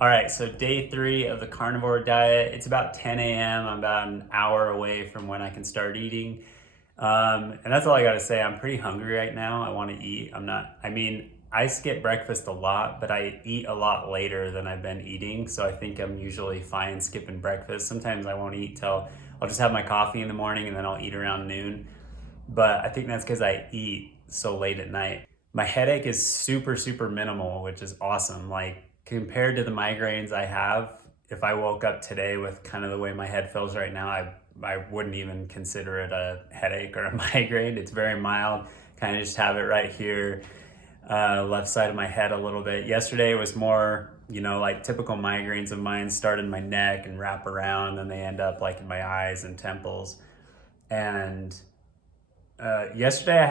All right, so day 3 of the carnivore diet. It's about 10 a.m. I'm about an hour away from when I can start eating. And that's all I gotta say. I'm pretty hungry right now. I wanna eat. I skip breakfast a lot, but I eat a lot later than I've been eating. So I think I'm usually fine skipping breakfast. Sometimes I won't eat till I'll just have my coffee in the morning and then I'll eat around noon. But I think that's because I eat so late at night. My headache is super, super minimal, which is awesome. Like compared to the migraines I have, if I woke up today with kind of the way my head feels right now, I wouldn't even consider it a headache or a migraine. It's very mild. Kind of just have it right here, left side of my head a little bit. Yesterday was more, like typical migraines of mine start in my neck and wrap around, and they end up like in my eyes and temples. And yesterday I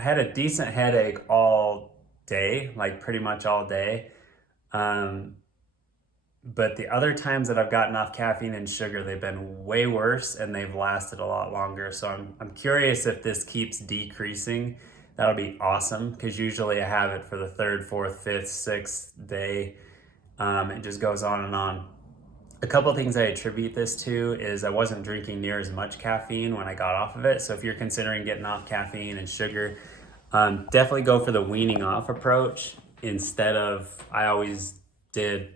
had a decent headache all day, like pretty much all day. Um, but the other times that I've gotten off caffeine and sugar, they've been way worse and they've lasted a lot longer. So I'm curious if this keeps decreasing. That'll be awesome because usually I have it for the third, fourth, fifth, sixth day. It just goes on and on. A couple things I attribute this to is I wasn't drinking near as much caffeine when I got off of it. So if you're considering getting off caffeine and sugar, definitely go for the weaning off approach instead of, I always did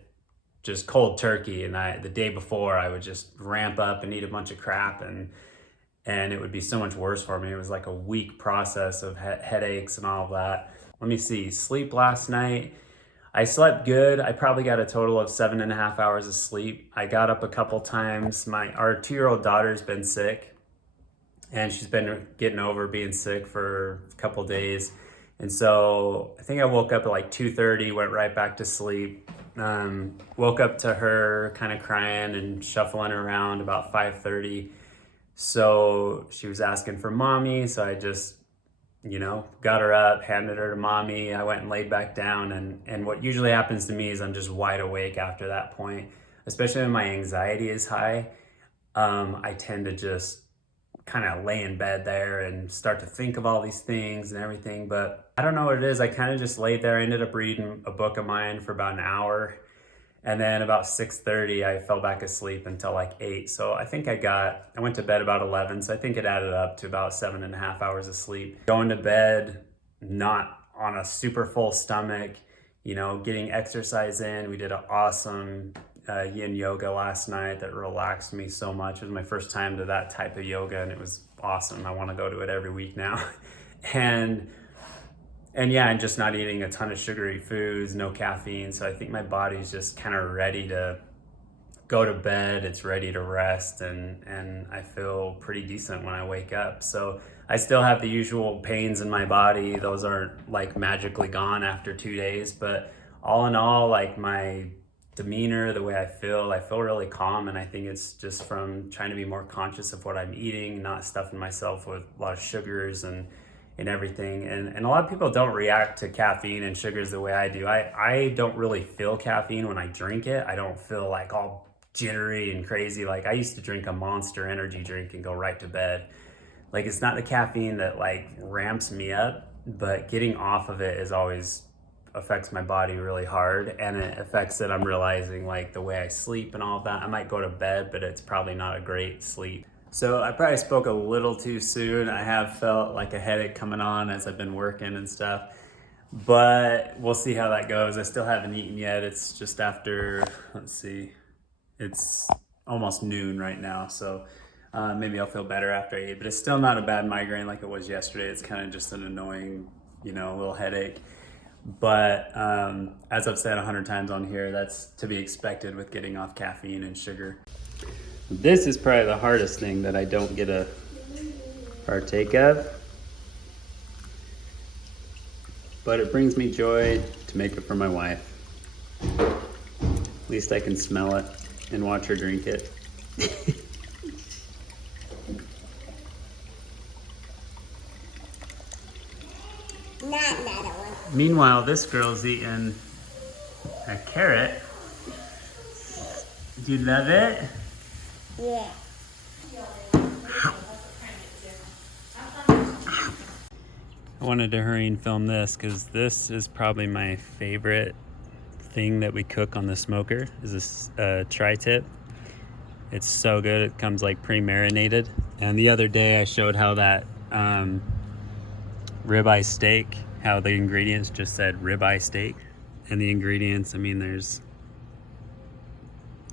just cold turkey, and the day before I would just ramp up and eat a bunch of crap, and it would be so much worse for me. It was like a week process of headaches and all of that. Let me see, sleep last night. I slept good. I probably got a total of 7.5 hours of sleep. I got up a couple times. Our 2-year-old daughter's been sick, and she's been getting over being sick for a couple days. And so I think I woke up at like 2:30, went right back to sleep. Woke up to her kind of crying and shuffling around about 5:30. So she was asking for mommy. So I just, got her up, handed her to mommy. I went and laid back down. And what usually happens to me is I'm just wide awake after that point, especially when my anxiety is high. I tend to just kind of lay in bed there and start to think of all these things and everything. But I don't know what it is. I kind of just laid there. I ended up reading a book of mine for about an hour. And then about 6:30, I fell back asleep until like 8. So I think I went to bed about 11. So I think it added up to about 7.5 hours of sleep. Going to bed, not on a super full stomach, getting exercise in. We did an awesome yin yoga last night that relaxed me so much. It was my first time to that type of yoga, and it was awesome. I want to go to it every week now. And yeah, and just not eating a ton of sugary foods, no caffeine. So I think my body's just kind of ready to go to bed. It's ready to rest, and I feel pretty decent when I wake up. So I still have the usual pains in my body. Those aren't like magically gone after 2 days, but all in all, like my demeanor, the way I feel really calm. And I think it's just from trying to be more conscious of what I'm eating, not stuffing myself with a lot of sugars and everything. And a lot of people don't react to caffeine and sugars the way I do. I don't really feel caffeine when I drink it. I don't feel like all jittery and crazy. Like I used to drink a Monster energy drink and go right to bed. Like it's not the caffeine that like ramps me up, but getting off of it is always affects my body really hard, and it affects it. I'm realizing like the way I sleep and all of that. I might go to bed, but it's probably not a great sleep. So I probably spoke a little too soon. I have felt like a headache coming on as I've been working and stuff, but we'll see how that goes. I still haven't eaten yet. It's just after, let's see, it's almost noon right now. So maybe I'll feel better after I eat, but it's still not a bad migraine like it was yesterday. It's kind of just an annoying, little headache. But as I've said 100 times on here, that's to be expected with getting off caffeine and sugar. This is probably the hardest thing that I don't get a partake of, but it brings me joy to make it for my wife. At least I can smell it and watch her drink it. Not another one. Meanwhile, this girl's eating a carrot. Do you love it? Yeah. I wanted to hurry and film this because this is probably my favorite thing that we cook on the smoker is this tri-tip. It's so good. It comes like pre-marinated. And the other day I showed how that ribeye steak, how the ingredients just said ribeye steak. And the ingredients, I mean, it's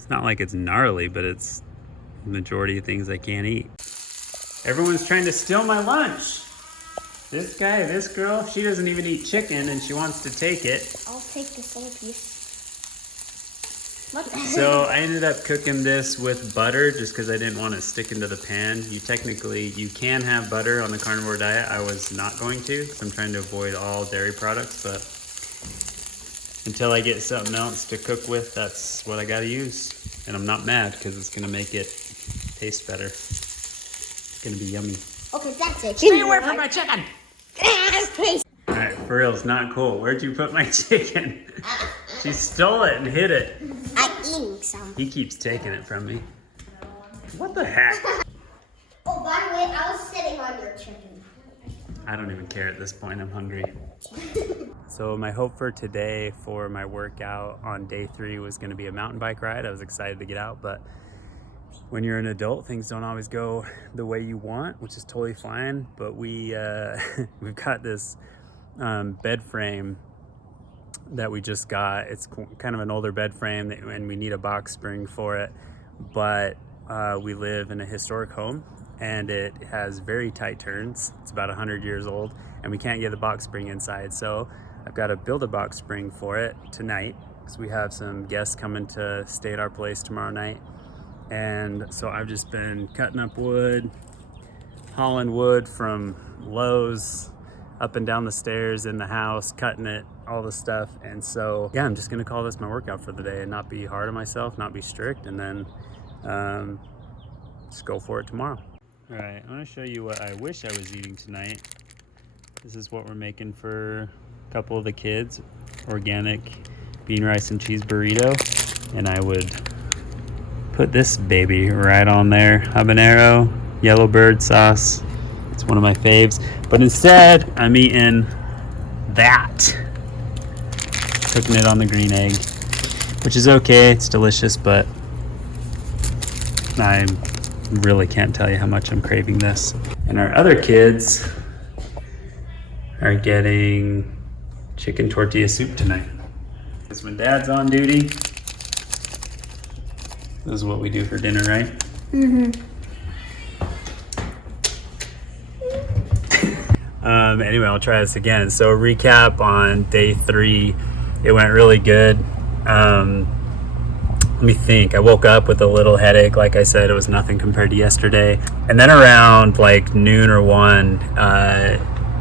not like it's gnarly, but it's the majority of things I can't eat. Everyone's trying to steal my lunch. This guy, this girl, she doesn't even eat chicken and she wants to take it. I'll take this whole piece. What the So I ended up cooking this with butter just because I didn't want it sticking to the pan. You can have butter on the carnivore diet. I was not going to because I'm trying to avoid all dairy products, but until I get something else to cook with, that's what I gotta use. And I'm not mad because it's gonna make it taste better. It's gonna be yummy. Okay, that's it. Stay away from my chicken! All right, for real, it's not cool. Where'd you put my chicken? She stole it and hid it. I'm eating some. He keeps taking it from me. What the heck? Oh, by the way, I was sitting on your chicken. I don't even care at this point. I'm hungry. So my hope for today for my workout on day 3 was going to be a mountain bike ride. I was excited to get out, but when you're an adult, things don't always go the way you want, which is totally fine. But we've got this bed frame that we just got. It's kind of an older bed frame and we need a box spring for it. But we live in a historic home and it has very tight turns. It's about 100 years old and we can't get the box spring inside. So I've got to build a box spring for it tonight because we have some guests coming to stay at our place tomorrow night. And so I've just been cutting up wood, hauling wood from Lowe's up and down the stairs in the house, cutting it, all the stuff. And so, yeah, I'm just gonna call this my workout for the day and not be hard on myself, not be strict, and then just go for it tomorrow. All right, I wanna show you what I wish I was eating tonight. This is what we're making for a couple of the kids. Organic bean, rice, and cheese burrito. And I would put this baby right on there. Habanero, yellow bird sauce. It's one of my faves. But instead, I'm eating that. Cooking it on the green egg, which is okay. It's delicious, but I really can't tell you how much I'm craving this. And our other kids are getting chicken tortilla soup tonight. Because when Dad's on duty, this is what we do for dinner, right? Mm-hmm. Anyway, I'll try this again. So recap on day 3, it went really good. Let me think. I woke up with a little headache. Like I said, it was nothing compared to yesterday. And then around like noon or 1,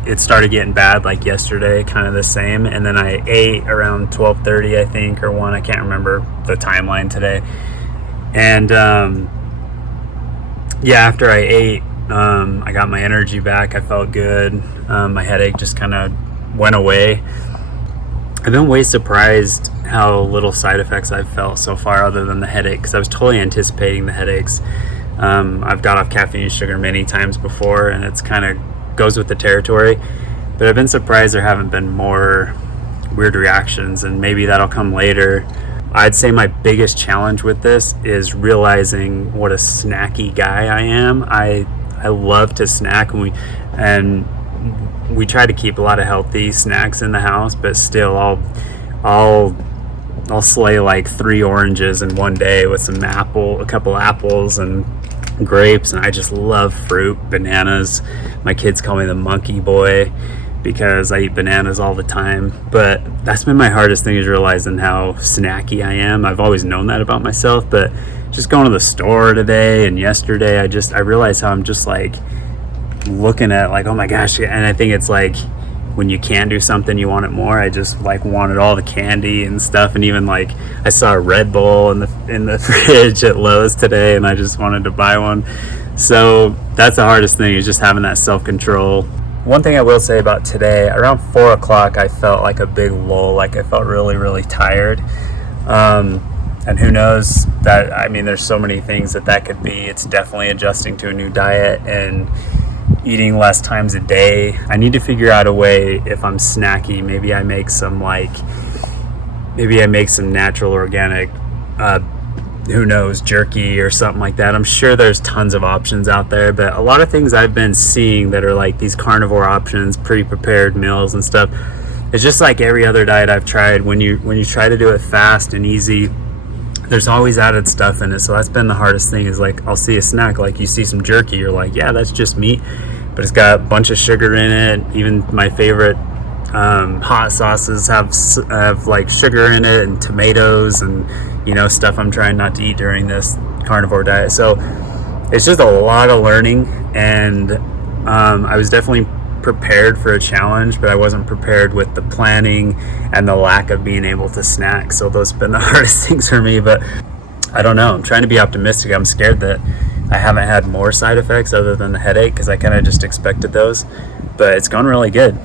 it started getting bad like yesterday, kind of the same. And then I ate around 12:30, I think, or 1. I can't remember the timeline today. And yeah, after I ate, I got my energy back. I felt good. My headache just kind of went away. I've been way surprised how little side effects I've felt so far other than the headache, because I was totally anticipating the headaches. I've got off caffeine and sugar many times before, and it's kind of goes with the territory. But I've been surprised there haven't been more weird reactions, and maybe that'll come later. I'd say my biggest challenge with this is realizing what a snacky guy I am. I love to snack, and we try to keep a lot of healthy snacks in the house, but still I'll slay like 3 oranges in one day with a couple apples and grapes, and I just love fruit, bananas. My kids call me the monkey boy because I eat bananas all the time. But that's been my hardest thing, is realizing how snacky I am. I've always known that about myself, but just going to the store today and yesterday, I realized how I'm just like looking at like, oh my gosh. And I think it's like when you can do something, you want it more. I just like wanted all the candy and stuff. And even like I saw a Red Bull in the fridge at Lowe's today, and I just wanted to buy one. So that's the hardest thing, is just having that self-control. One thing I will say about today, around 4 o'clock, I felt like a big lull. Like I felt really, really tired. And who knows, that, I mean, there's so many things that could be. It's definitely adjusting to a new diet and eating less times a day. I need to figure out a way, if I'm snacky, maybe I make some like maybe I make some natural organic, who knows, jerky or something like that. I'm sure there's tons of options out there, but a lot of things I've been seeing that are like these carnivore options, pre-prepared meals and stuff, it's just like every other diet I've tried. When you try to do it fast and easy, there's always added stuff in it. So that's been the hardest thing, is like I'll see a snack, like you see some jerky, you're like, yeah, that's just meat, but it's got a bunch of sugar in it. Even my favorite hot sauces have like sugar in it, and tomatoes, and stuff I'm trying not to eat during this carnivore diet. So it's just a lot of learning, and I was definitely prepared for a challenge, but I wasn't prepared with the planning and the lack of being able to snack. So those have been the hardest things for me, but I don't know. I'm trying to be optimistic. I'm scared that I haven't had more side effects other than the headache, because I kind of just expected those, but it's gone really good.